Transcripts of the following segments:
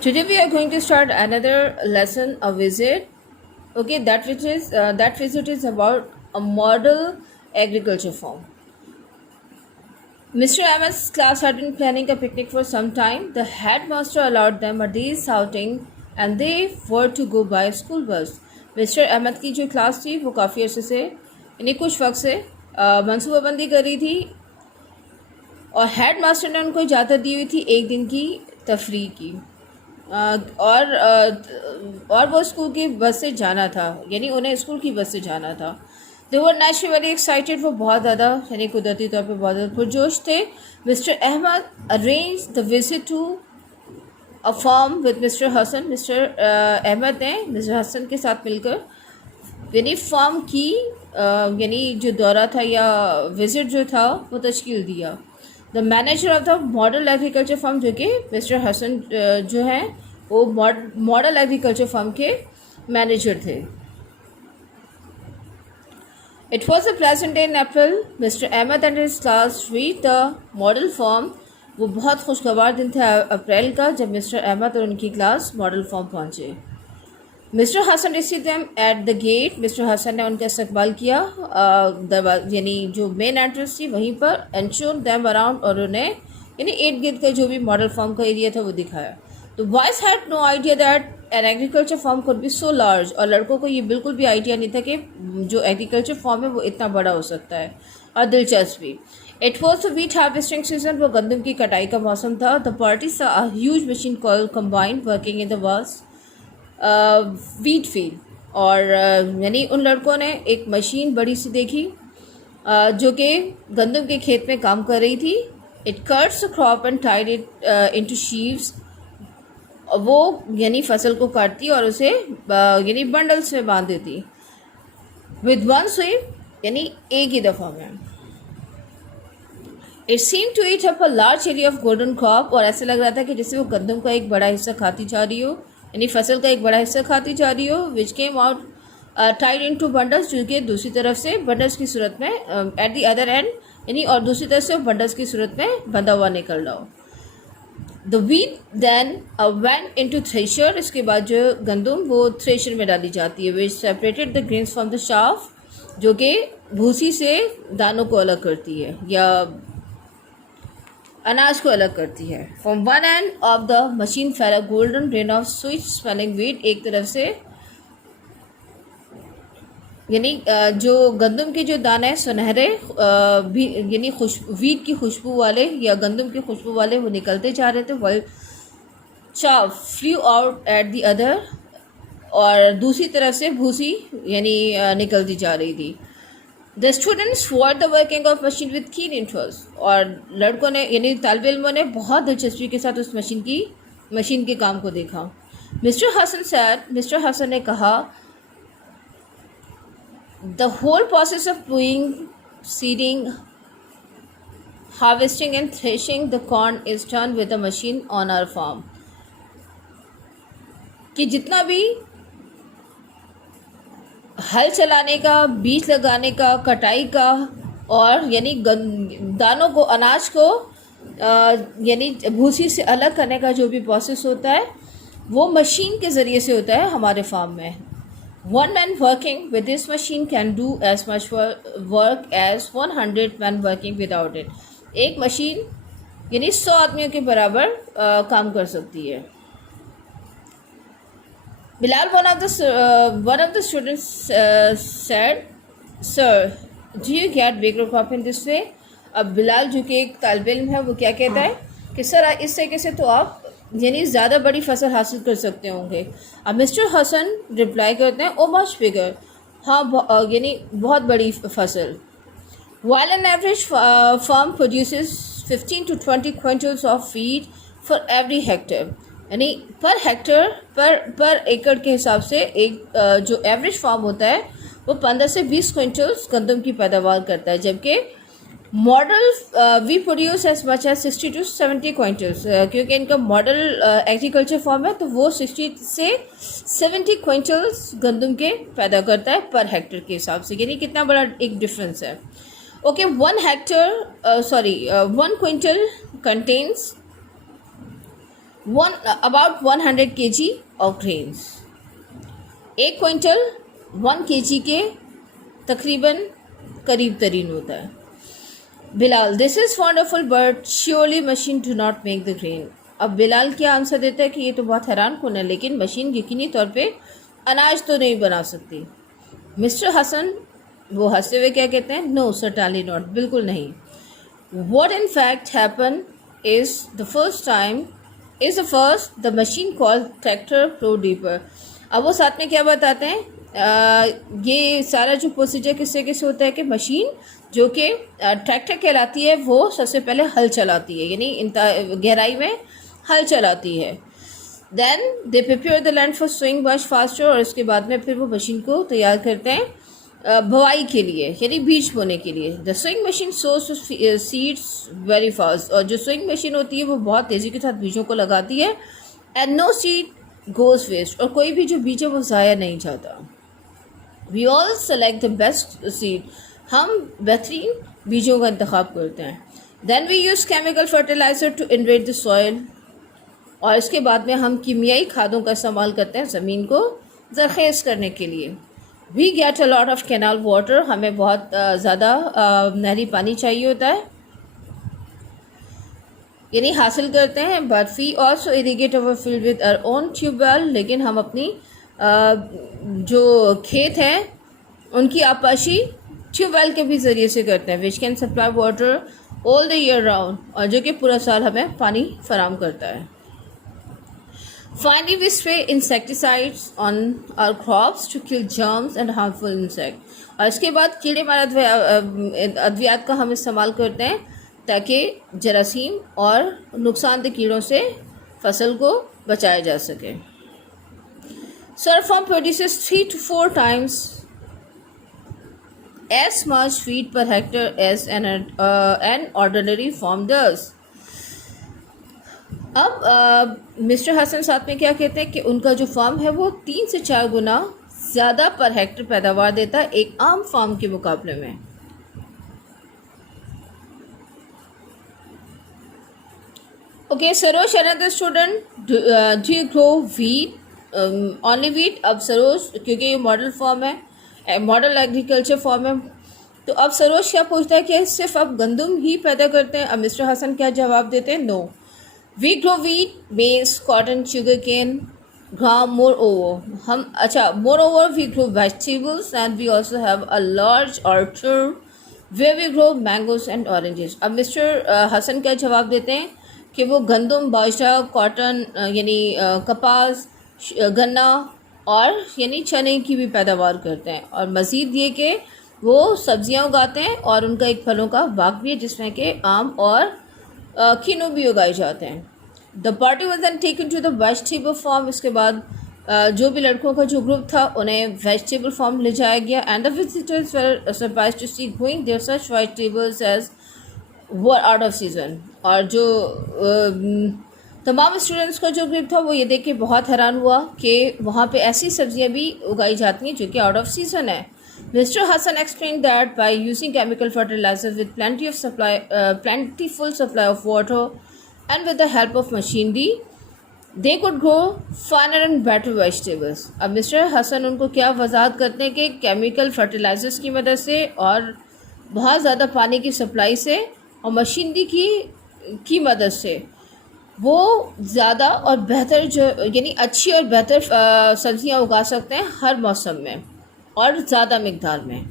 Today we are going to start another lesson, a visit. Okay, that visit is about a model agriculture farm. Mr. Ahmed's class had been planning a picnic for some time. The headmaster allowed them a day's outing and they were to go by school bus. Mister Ahmad की जो class थी वो काफ़ी अर्से से यानी कुछ वक्त से मनसूबाबंदी कर रही थी और हेड मास्टर ने उनको इजाज़त दी हुई थी एक दिन की तफरी की। और वो स्कूल की बस से जाना था, यानी उन्हें स्कूल की बस से जाना था। दे वर नेचुरली वेरी एक्साइटेड, वो बहुत ज़्यादा यानी कुदरती तौर पे बहुत ज़्यादा पुरजोश थे। Mister Ahmad arrange the visit to a farm with mister Hasan. Mister Ahmad ने मिस्टर हसन के साथ मिलकर यानी फार्म की यानी जो दौरा था या विजिट जो था वो तश्कील दिया। The manager of the model agriculture farm, जो कि मिस्टर हसन जो हैं वो मॉडल एग्रीकल्चर फार्म के मैनेजर थे। It was a pleasant day in April. Mister Ahmad and his class reach the model farm. वो बहुत खुशगवार दिन था अप्रैल का जब मिस्टर अहमद और उनकी क्लास मॉडल फार्म पहुँचे। Mister Hasan receive them at the gate. Mister Hasan ने उनका इस्तकबाल किया दरवाज़ा यानी जो मेन एंट्रेंस थी वहीं पर। एंड शोन देम अराउंड, और उन्हें यानी इर्द गिर्द का जो भी मॉडल फार्म का एरिया था वो दिखाया। तो boys had no idea that an agriculture farm could be so large. और लड़कों को ये बिल्कुल भी आइडिया नहीं था कि जो एग्रीकल्चर फार्म है वो इतना बड़ा हो सकता है और दिलचस्प भी। It was the wheat harvesting season, वो गंदम की कटाई का मौसम था। द पार्टी सा a huge machine call combined working in the vast wheat field. और यानी उन लड़कों ने एक मशीन बड़ी सी देखी जो कि गंदम के खेत में काम कर रही थी। It cuts the crop and tied it into sheaves. वो यानी फसल को काटती और उसे यानी बंडल्स में बांध देती विद वन स्वीप, यानी एक ही दफ़ा में। It seem to eat up a large area of golden crop, और ऐसा लग रहा था कि जैसे वो गंदम का एक बड़ा हिस्सा खाती जा रही हो, यानी फसल का एक बड़ा हिस्सा खाती जा रही हो। Which came out tied into bundles, जो कि दूसरी तरफ से बंडल्स की सूरत में एट द अदर एंड, यानी और दूसरी तरफ से बंडल्स की सूरत में बंधा हुआ निकल रहा हो। The wheat then went into thresher. इसके बाद जो गंदम वो थ्रेशर में डाली जाती है। Which separated the grains from the chaff, जो कि भूसी से दानों को अलग करती है या अनाज को अलग करती है। From one end of the machine fail a golden rain of sweet smelling wheat. एक तरफ से यानी जो गंदम के जो दाने सुनहरे यानी वीट की खुशबू वाले या गंदम की खुशबू वाले वो निकलते जा रहे थे। While chaff flu out at the other, और दूसरी तरफ से भूसी यानी निकलती जा रही थी। The students watch the working of machine with keen interest, और लड़कों ने यानी तालिब इल्मों ने बहुत दिलचस्पी के साथ उस मशीन के काम को देखा। मिस्टर हसन ने कहा, the whole process of ploughing, seeding, harvesting and threshing the corn is done with a machine on our farm. कि जितना भी हल चलाने का, बीज लगाने का, कटाई का, और यानी दानों को, अनाज को यानी भूसी से अलग करने का जो भी प्रोसेस होता है वो मशीन के ज़रिए से होता है हमारे फार्म में। One man working with this machine can do as much work as 100 man working without it. एक मशीन यानी 100 आदमियों के बराबर काम कर सकती है। Bilal, one of the students said, "Sir, do you get bigger crop in this way?" अब बिलाल जो कि एक तालिब इल्म है वो क्या कहता है कि सर इस तरीके से तो आप यानी ज़्यादा बड़ी फसल हासिल कर सकते होंगे। अब मिस्टर हसन रिप्लाई करते हैं, ओ मच बिगर, हाँ यानी बहुत बड़ी फसल। While an average farm produces 15 to 20 quintals of feed for every hectare, यानी पर हेक्टर पर एकड़ के हिसाब से एक जो एवरेज फार्म होता है वो 15 से 20 क्विंटल्स गंदम की पैदावार करता है, जबकि model we produce as much as 60 to 70 quintals. क्योंकि इनका मॉडल एग्रीकल्चर फार्म है तो वो 60 से 70 क्विंटल्स गंदम के पैदा करता है पर हेक्टर के हिसाब से। यानी कितना बड़ा एक डिफरेंस है। Okay, 1 quintal contains about 100 kg of grains. 1 quintal 1 kg के तकरीबन करीब तरीन होता है. Bilal, this is wonderful but surely machine do not make the grain. अब बिलाल क्या आंसर देता है कि ये तो बहुत हैरान कौन है, लेकिन मशीन यकीनी तौर पे अनाज तो नहीं बना सकती. मिस्टर हसन वो हंसते हुए क्या कहते हैं, नो सर्टेनली नॉट, बिल्कुल नहीं. What in fact happened is the first the machine called tractor plow deeper. अब वो साथ में क्या बताते हैं, ये सारा जो प्रोसीजर किससे होता है कि मशीन जो कि ट्रैक्टर कहलाती है वो सबसे पहले हल चलाती है, यानी गहराई में हल चलाती है. Then they prepare the land for sowing much faster, और इसके बाद में फिर वो मशीन को तैयार करते हैं बुआई के लिए, यानी बीज बोने के लिए. The sowing machine sows seeds very fast, और जो सोइंग मशीन होती है वो बहुत तेज़ी के साथ बीजों को लगाती है. And no seed goes waste, और कोई भी जो बीज है वो ज़ाया नहीं जाता. We all select the best seed, हम बेहतरीन बीजों का इंतखाब करते हैं. Then we use chemical fertiliser to इनवेट द सॉइल, और इसके बाद में हम कीमियाई खादों का इस्तेमाल करते हैं ज़मीन को ज़रख़ेज़ करने के लिए. We get a lot of canal water, हमें बहुत ज़्यादा नहरी पानी चाहिए होता है, यानी हासिल करते हैं. But we also irrigate our field with our own tubewell, लेकिन हम अपनी जो खेत हैं उनकी आपाशी ट्यूबवेल के भी ज़रिए से करते हैं, which can supply water all the year round, और जो कि पूरा साल हमें पानी फराम करता है. Finally, we spray insecticides on our crops to kill germs and harmful insects. और इसके बाद कीड़े मार अद्वियात का हम इस्तेमाल करते हैं ताकि जरासीम और नुकसानदेह कीड़ों से फसल को बचाया जा सके. Soil farm produces 3 to 4 times as much feed per hectare as an ordinary farm does. अब मिस्टर हसन साथ में क्या कहते हैं कि उनका जो फार्म है वो 3 से 4 गुना ज़्यादा पर हेक्टर पैदावार देता है एक आम फार्म के मुकाबले में. Okay Saroj, another student, do you grow wheat, only wheat? अब सरोज, क्योंकि ये मॉडल फॉर्म है, मॉडल एग्रीकल्चर फॉर्म है, तो अब सरोज क्या पूछता है कि सिर्फ अब गंदम ही पैदा करते हैं. अब मिस्टर हसन क्या जवाब देते हैं, no, we grow wheat, maize, cotton, sugar cane, gram, moreover. Moreover we grow vegetables and we also have a large orchard where we grow mangoes and oranges. अब मिस्टर हसन क्या जवाब देते हैं कि वो गंदम, बाजरा, कॉटन यानी कपास, गन्ना और यानी चने की भी पैदावार करते हैं, और मज़ीद ये कि वो सब्जियां उगाते हैं और उनका एक फलों का बाग भी है जिसमें कि आम और खीनू भी उगाए जाते हैं. The party was then taken to the vegetable farm. इसके बाद जो भी लड़कों का जो ग्रुप था उन्हें वेजिटेबल फार्म ले जाया गया. And the visitors were surprised to see growing there such vegetables as were out of season. और जो तमाम स्टूडेंट्स का जो ग्रुप था वो ये देख के बहुत हैरान हुआ कि वहाँ पे ऐसी सब्जियाँ भी उगाई जाती हैं जो कि आउट ऑफ सीज़न है. Mr. Hassan explained that by using chemical fertilizers with plentiful supply of water and with the help of machinery, they could grow finer and better vegetables. अब मिस्टर हसन उनको क्या वजाहत करते हैं कि केमिकल फर्टिलाइजर्स की मदद से और बहुत ज़्यादा पानी की सप्लाई से और मशीनरी की मदद से वो ज़्यादा और बेहतर जो यानी अच्छी और बेहतर सब्जियां उगा सकते हैं हर मौसम में और ज़्यादा मिकदार में.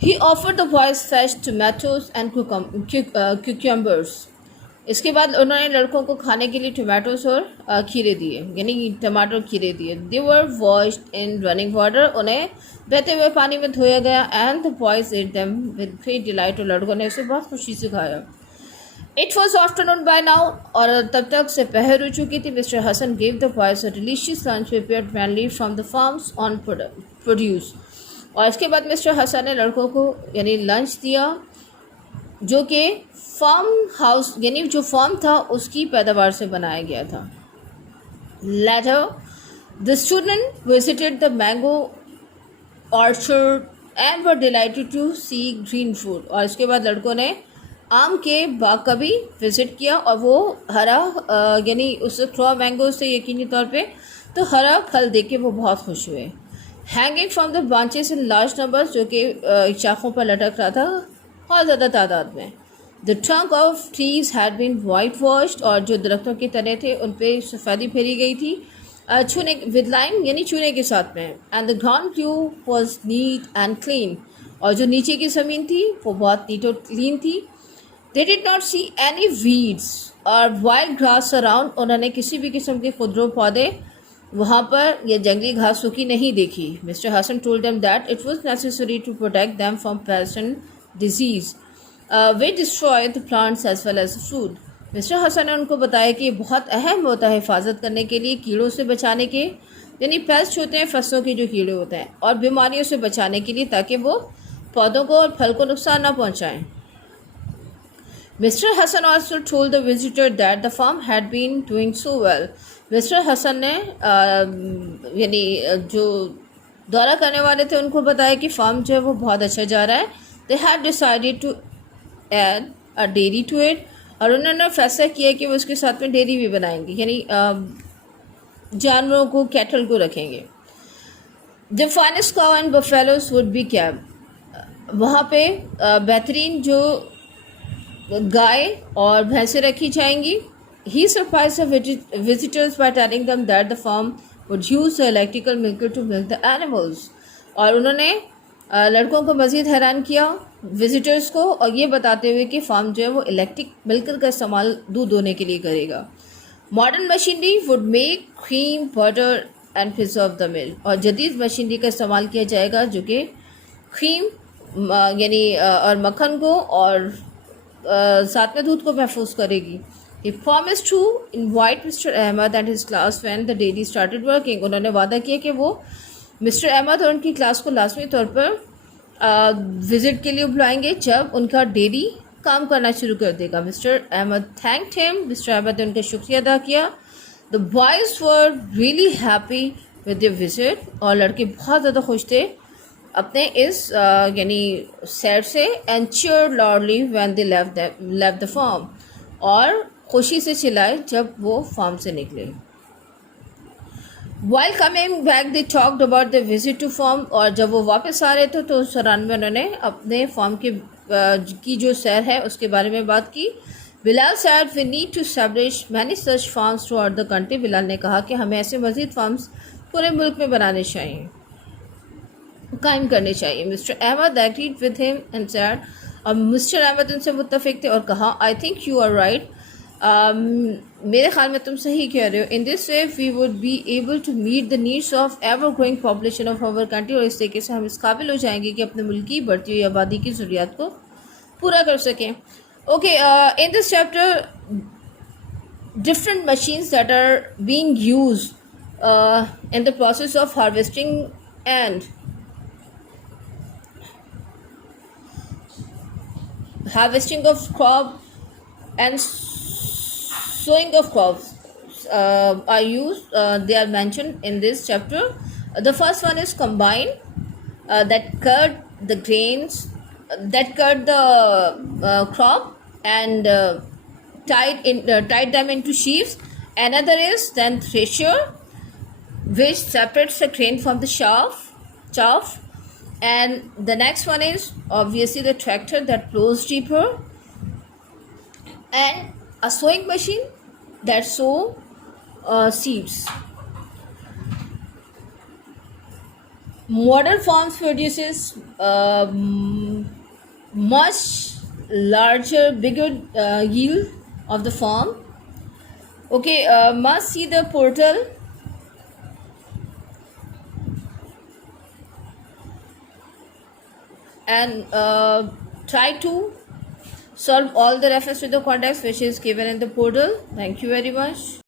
He offer the boys fresh tomatoes and cucumbers. इसके बाद उन्होंने लड़कों को खाने के लिए टोमेटोज और खीरे दिए, यानी टमाटर खीरे दिए. They were washed in running water, उन्हें बहते हुए पानी में धोया गया. And the boys ate them with great delight, और लड़कों ने इसे बहुत खुशी से खाया. It was afternoon by now, और तब तक से पहर हो चुकी थी. Mister Hasan gave the boys a delicious lunch prepared mainly from the farm's own produce. और इसके बाद मिस्टर हसन ने लड़कों को यानी लंच दिया जो कि फार्म हाउस यानी जो फार्म था उसकी पैदावार से बनाया गया था. Later the student visited the mango orchard and were delighted to see green food. और इसके बाद लड़कों ने आम के बाग का भी विज़िट किया और वो हरा यानी उस क्रॉ मैंगो से यकीनी तौर पे तो हरा फल देख के वो बहुत खुश हुए। Hanging from the branches in large numbers, जो कि शाखों पर लटक रहा था बहुत ज़्यादा तादाद में। The trunk of trees had been white washed, और जो दरख्तों के तने थे उन पर सफ़ेदी फेरी गई थी छूने विद लाइम यानी चूने के साथ में। And the ground view was neat and clean, और जो नीचे की ज़मीन थी वो बहुत नीट और क्लीन थी। They did not see any weeds और वाइल्ड ग्रास अराउंड, उन्होंने किसी भी किस्म के खुदरो पौधे वहाँ पर ये जंगली घास सूखी नहीं देखी। Mister Hasan told them that it was necessary to protect them from pest and disease they destroy the plants as well as food. Mister Hasan ने उनको बताया कि ये बहुत अहम होता है हिफाजत करने के लिए, कीड़ों से बचाने के, यानी पेस्ट होते हैं फसलों के जो कीड़े होते हैं, और बीमारियों से बचाने के लिए, ताकि वो पौधों को और फल को नुकसान ना पहुँचाएँ। Mister Hasan also told the visitor that the farm had been doing so well. Mister Hasan ने यानी जो दौरा करने वाले थे उनको बताया कि फार्म जो है वो बहुत अच्छा जा रहा है। They had decided to add a dairy to it, और उन्होंने फैसला किया कि वो उसके साथ में डेयरी भी बनाएंगे, यानी जानवरों को, कैटल को रखेंगे। The finest cow and buffaloes would be kept. वहाँ पे बेहतरीन जो गाय और भैंसें रखी जाएंगी। He surprised the visitors by telling them that the farm would use the electrical milker to milk the animals. और उन्होंने लड़कों को मज़ीद हैरान किया, विजिटर्स को, और ये बताते हुए कि फार्म जो है वो इलेक्ट्रिक मिल्कर का इस्तेमाल दूध दोहने के लिए करेगा। Modern machinery would make cream, butter and preserve the milk, और जदीद मशीनरी का इस्तेमाल किया जाएगा जो कि क्रीम यानी और मक्खन को और साथ में दूध को महफूज करेगी। He promised to invite Mr. Ahmed and his class when the dairy started working. उन्होंने वादा किया कि वो मिस्टर अहमद और उनकी क्लास को लाजमी तौर पर विज़िट के लिए बुलाएंगे जब उनका डेयरी काम करना शुरू कर देगा। Mister Ahmed thanked him, mister Ahmad ने उनका शुक्रिया अदा किया। The boys were really happy with the visit, और लड़के बहुत ज़्यादा खुश थे अपने इस यानी सैर से। And cheered loudly when they left the farm, और खुशी से चिल्लाए जब वो फार्म से निकले। While coming back they talked about the visit to farm, और जब वो वापस आ रहे थे तो उस दौरान में उन्होंने अपने फार्म के की जो सैर है उसके बारे में बात की। Bilal said we need to establish many such farms throughout the country. Bilal ने कहा कि हमें ऐसे मज़ीद फार्म्स पूरे मुल्क में बनाने चाहिए, कायम करने चाहिए। Mister Ahmed agreed with him and said, और मिस्टर अहमद उनसे मुत्तफिक थे और कहा I think you are right. मेरे ख्याल में तुम सही कह रहे हो। In this way we would be able to meet the needs of ever growing population of our country, और इस तरीके से हम इस काबिल हो जाएंगे कि अपने मुल्क की बढ़ती हुई आबादी की ज़रूरियात को पूरा कर सकें। Okay, in this chapter different machines that are being used in the process of harvesting and of crop and sowing of crops are used, they are mentioned in this chapter. The first one is combine, that cut the grains, that cut the crop and tied them into sheaves. Another is then thresher, which separates the grain from the chaff. And the next one is obviously the tractor that plows deeper, and a sowing machine that sow seeds. Modern farms produces much larger, bigger yield of the farm. Okay, must see the portal. And try to solve all the reference to the context which is given in the portal. Thank you very much.